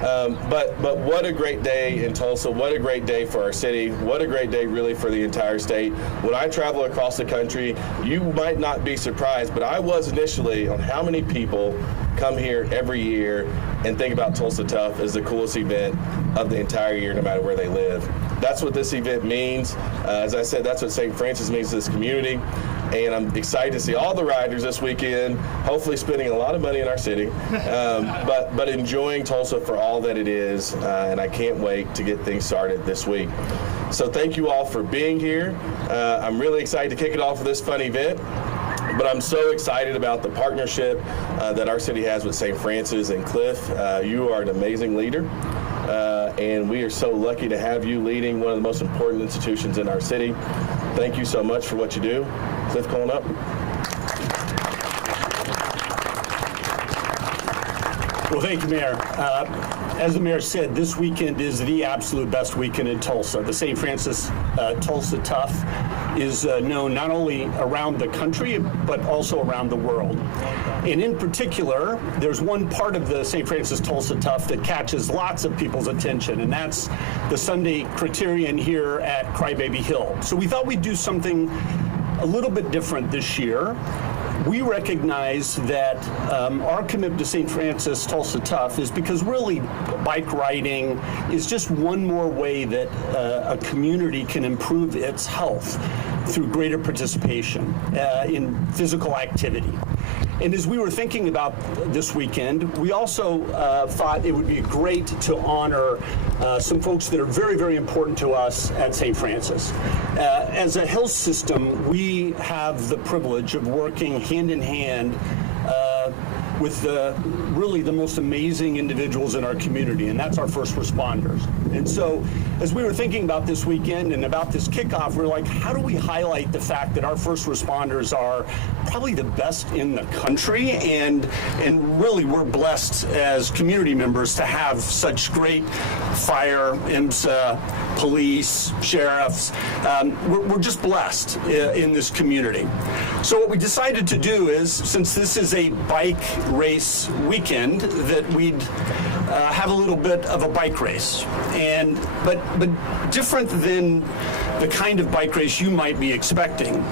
But what a great day in Tulsa. What a great day for our city. What a great day really for the entire state. When I travel across the country, you might not be surprised, but I was initially on how many people come here every year and think about Tulsa Tough as the coolest event of the entire year, no matter where they live. That's what this event means. As I said, that's what St. Francis means to this community. And I'm excited to see all the riders this weekend, hopefully spending a lot of money in our city, but enjoying Tulsa for all that it is, and I can't wait to get things started this week. So thank you all for being here. I'm really excited to kick it off with this fun event, but I'm so excited about the partnership that our city has with St. Francis and Cliff. You are an amazing leader. And we are so lucky to have you leading one of the most important institutions in our city. Thank you so much for what you do. Cliff, come on up. Well, thank you, Mayor. As the Mayor said, this weekend is the absolute best weekend in Tulsa. The St. Francis Tulsa Tough is known not only around the country, but also around the world. And in particular, there's one part of the St. Francis Tulsa Tough that catches lots of people's attention, and that's the Sunday Criterion here at Crybaby Hill. So we thought we'd do something a little bit different this year. We recognize that our commitment to St. Francis Tulsa Tough is because really bike riding is just one more way that a community can improve its health through greater participation in physical activity. And as we were thinking about this weekend, we also thought it would be great to honor some folks that are very, very important to us at St. Francis. As a health system, we have the privilege of working hand in hand with really the most amazing individuals in our community, and that's our first responders. And so as we were thinking about this weekend and about this kickoff, we're like, how do we highlight the fact that our first responders are probably the best in the country, and really we're blessed as community members to have such great fire, IMSA, police, sheriffs. We're just blessed in this community. So what we decided to do is, since this is a bike race weekend, that we'd have a little bit of a bike race, but different than the kind of bike race you might be expecting.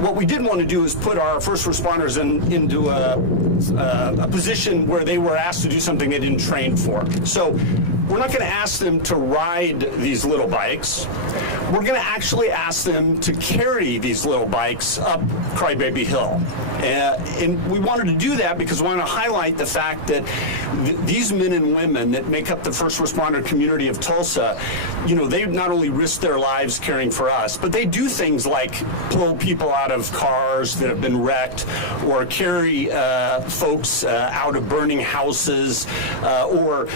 What we did want to do is put our first responders into a position where they were asked to do something they didn't train for. So we're not going to ask them to ride these little bikes. We're going to actually ask them to carry these little bikes up Crybaby Hill. And we wanted to do that because we want to highlight the fact that these men and women that make up the first responder community of Tulsa, they not only risk their lives caring for us, but they do things like pull people out of cars that have been wrecked, or carry folks out of burning houses, or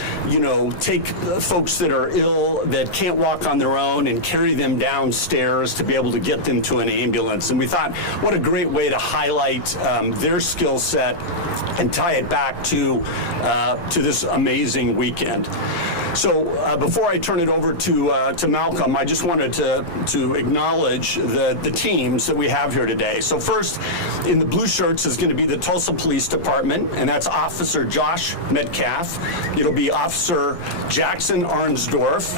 take folks that are ill, that can't walk on their own, and carry them downstairs to be able to get them to an ambulance. And we thought, what a great way to highlight their skill set and tie it back to this amazing weekend. So before I turn it over to Malcolm, I just wanted to acknowledge the teams that we have here today. So first, in the blue shirts is going to be the Tulsa Police Department, and that's Officer Josh Metcalf. It'll be Officer Jackson Arnsdorf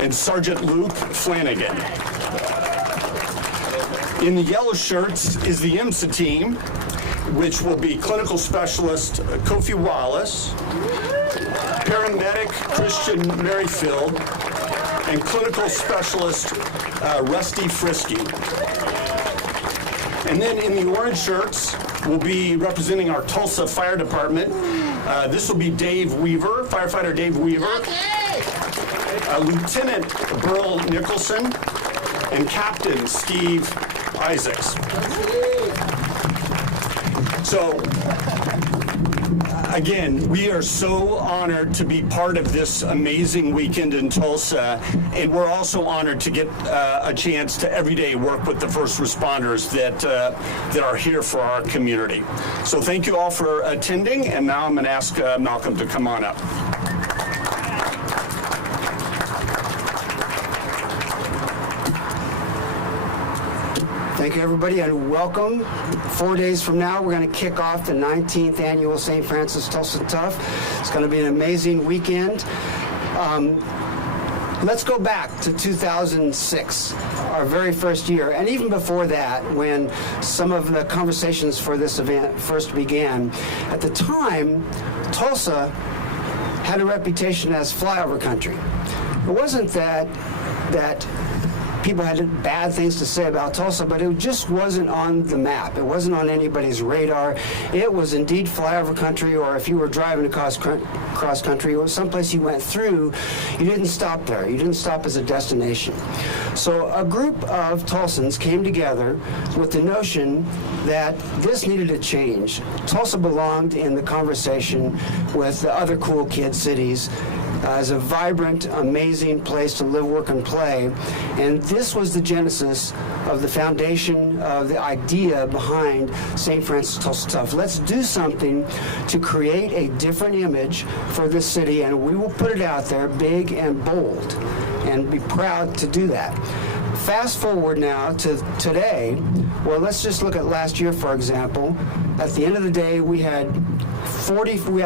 and Sergeant Luke Flanagan. In the yellow shirts is the IMSA team, which will be Clinical Specialist Kofi Wallace, Paramedic Christian Merrifield, and Clinical Specialist Rusty Frisky. And then in the orange shirts will be representing our Tulsa Fire Department. This will be Dave Weaver, Firefighter Dave Weaver, Lieutenant Burl Nicholson, and Captain Steve Isaacs. So, again, we are so honored to be part of this amazing weekend in Tulsa, and we're also honored to get a chance to every day work with the first responders that are here for our community. So thank you all for attending, and now I'm going to ask Malcolm to come on up. Thank you, everybody, and welcome. 4 days from now, we're going to kick off the 19th annual St. Francis Tulsa Tough. It's going to be an amazing weekend. Let's go back to 2006, our very first year, and even before that, when some of the conversations for this event first began. At the time, Tulsa had a reputation as flyover country. It wasn't that people had bad things to say about Tulsa, but it just wasn't on the map. It wasn't on anybody's radar. It was indeed flyover country, or if you were driving across country, it was someplace you went through, you didn't stop there. You didn't stop as a destination. So a group of Tulsans came together with the notion that this needed to change. Tulsa belonged in the conversation with the other cool kid cities as a vibrant, amazing place to live, work, and play. And this was the genesis of the foundation of the idea behind St. Francis Tulsa Tough. Let's do something to create a different image for this city, and we will put it out there big and bold and be proud to do that. Fast forward now to today. Well, let's just look at last year, for example. At the end of the day, we had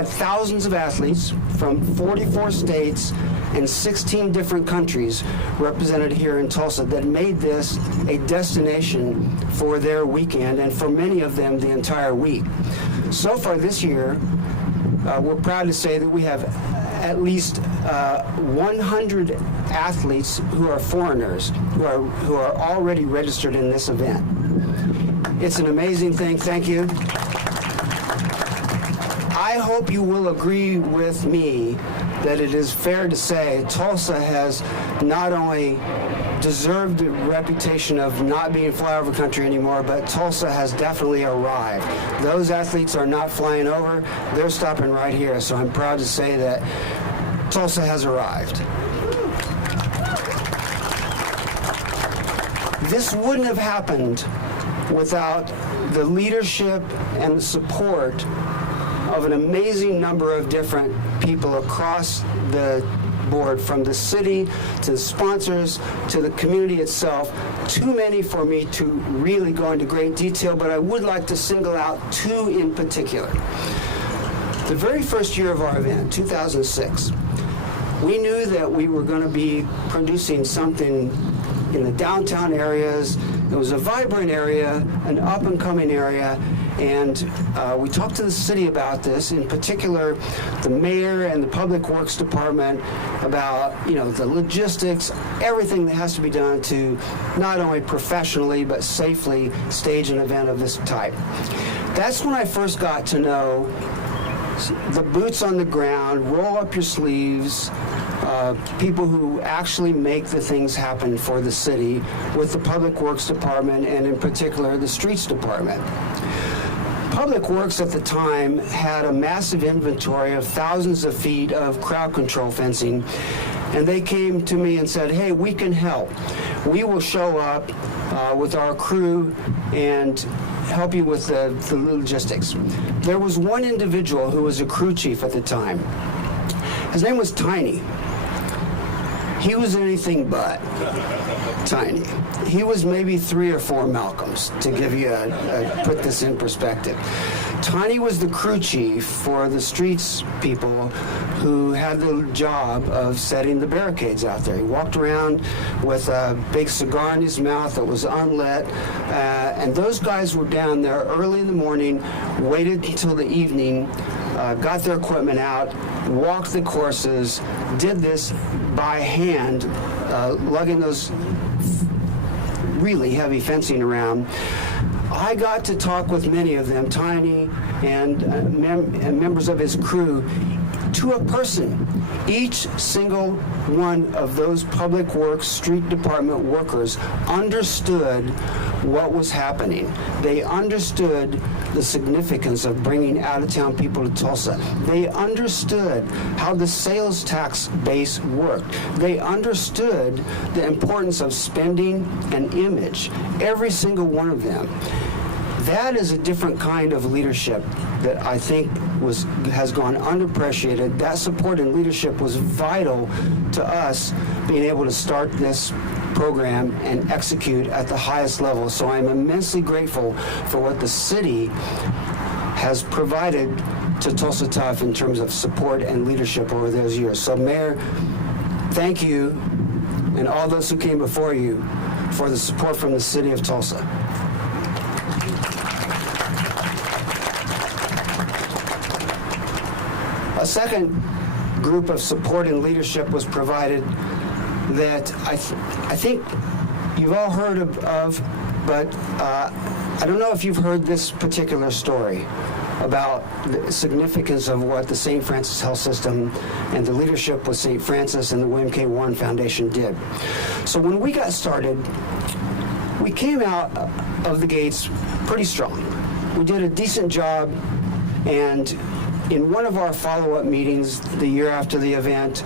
thousands of athletes from 44 states and 16 different countries represented here in Tulsa that made this a destination for their weekend, and for many of them, the entire week. So far this year, we're proud to say that we have at least 100 athletes who are foreigners, who are already registered in this event. It's an amazing thing. Thank you. I hope you will agree with me that it is fair to say Tulsa has not only deserved the reputation of not being flyover country anymore, but Tulsa has definitely arrived. Those athletes are not flying over, they're stopping right here. So I'm proud to say that Tulsa has arrived. This wouldn't have happened without the leadership and the support of an amazing number of different people across the board, from the city to the sponsors to the community itself. Too many for me to really go into great detail, but I would like to single out two in particular. The very first year of our event, 2006, we knew that we were going to be producing something in the downtown areas. It was a vibrant area, an up-and-coming area, and we talked to the city about this, in particular the mayor and the Public Works Department, about the logistics, everything that has to be done to not only professionally but safely stage an event of this type. That's when I first got to know the boots on the ground, roll up your sleeves, people who actually make the things happen for the city with the Public Works Department, and in particular the Streets Department. Public Works at the time had a massive inventory of thousands of feet of crowd control fencing, and they came to me and said, hey, we can help. We will show up with our crew and help you with the logistics. There was one individual who was a crew chief at the time. His name was Tiny. He was anything but tiny. He was maybe 3 or 4 Malcolms, to give you put this in perspective. Tiny was the crew chief for the streets people who had the job of setting the barricades out there. He walked around with a big cigar in his mouth that was unlit, and those guys were down there early in the morning, waited until the evening, got their equipment out, walked the courses, did this by hand, lugging those really heavy fencing around. I got to talk with many of them, Tiny and members of his crew, to a person. Each single one of those Public Works Street Department workers understood what was happening. They understood the significance of bringing out-of-town people to Tulsa. They understood how the sales tax base worked. They understood the importance of spending and image, every single one of them. That is a different kind of leadership that I think has gone unappreciated. That support and leadership was vital to us being able to start this program and execute at the highest level. So I'm immensely grateful for what the city has provided to Tulsa Tough in terms of support and leadership over those years. So Mayor, thank you, and all those who came before you, for the support from the city of Tulsa. A second group of support and leadership was provided that I think you've all heard of, but I don't know if you've heard this particular story about the significance of what the St. Francis Health System and the leadership with St. Francis and the William K. Warren Foundation did. So when we got started, we came out of the gates pretty strong. We did a decent job, and in one of our follow-up meetings the year after the event,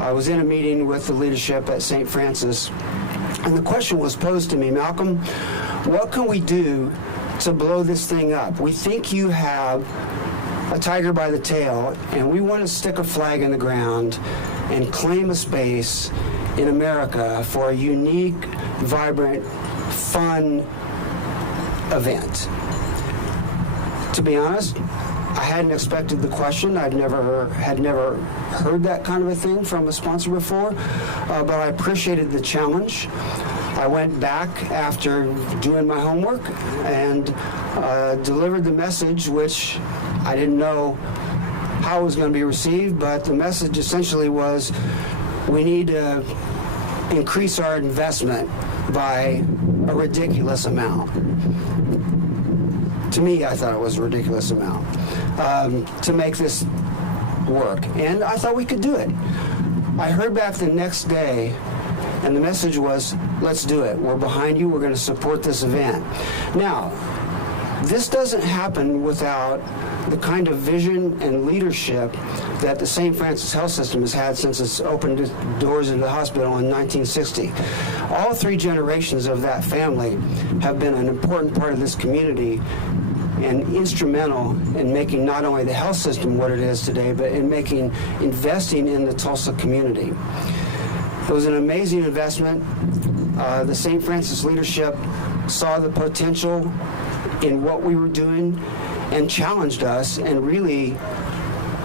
I was in a meeting with the leadership at St. Francis, and the question was posed to me, Malcolm, what can we do to blow this thing up? We think you have a tiger by the tail, and we want to stick a flag in the ground and claim a space in America for a unique, vibrant, fun event. To be honest, I hadn't expected the question. Had never heard that kind of a thing from a sponsor before, but I appreciated the challenge. I went back after doing my homework and delivered the message, which I didn't know how it was going to be received, but the message essentially was we need to increase our investment by a ridiculous amount. To me, I thought it was a ridiculous amount to make this work, and I thought we could do it. I heard back the next day, and the message was, let's do it. We're behind you. We're going to support this event. Now, this doesn't happen without the kind of vision and leadership that the St. Francis Health System has had since it's opened its doors into the hospital in 1960. All three generations of that family have been an important part of this community and instrumental in making not only the health system what it is today, but in investing in the Tulsa community. It was an amazing investment. The St. Francis leadership saw the potential in what we were doing and challenged us, and really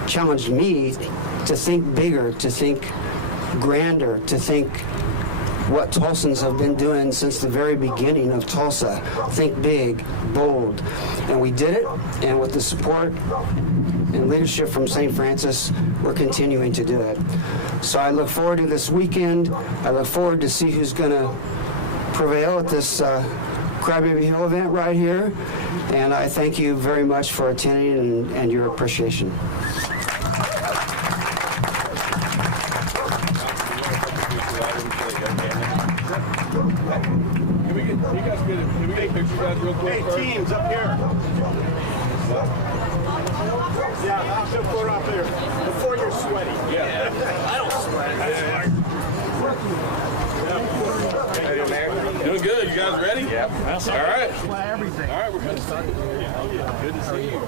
challenged me to think bigger, to think grander, to think what Tulsans have been doing since the very beginning of Tulsa. Think big, bold. And we did it, and with the support and leadership from St. Francis, we're continuing to do it. So I look forward to this weekend. I look forward to see who's going to prevail at this Crybaby Hill event right here. And I thank you very much for attending and your appreciation. Can we get pictures guys real quick? Hey, teams up here. Yeah, I'll put up there before you're sweaty. Yeah. I don't sweat. Hey, man. Doing good. You guys ready? Yep. That's all right. Everything. All right, we're good to start. Good to see you.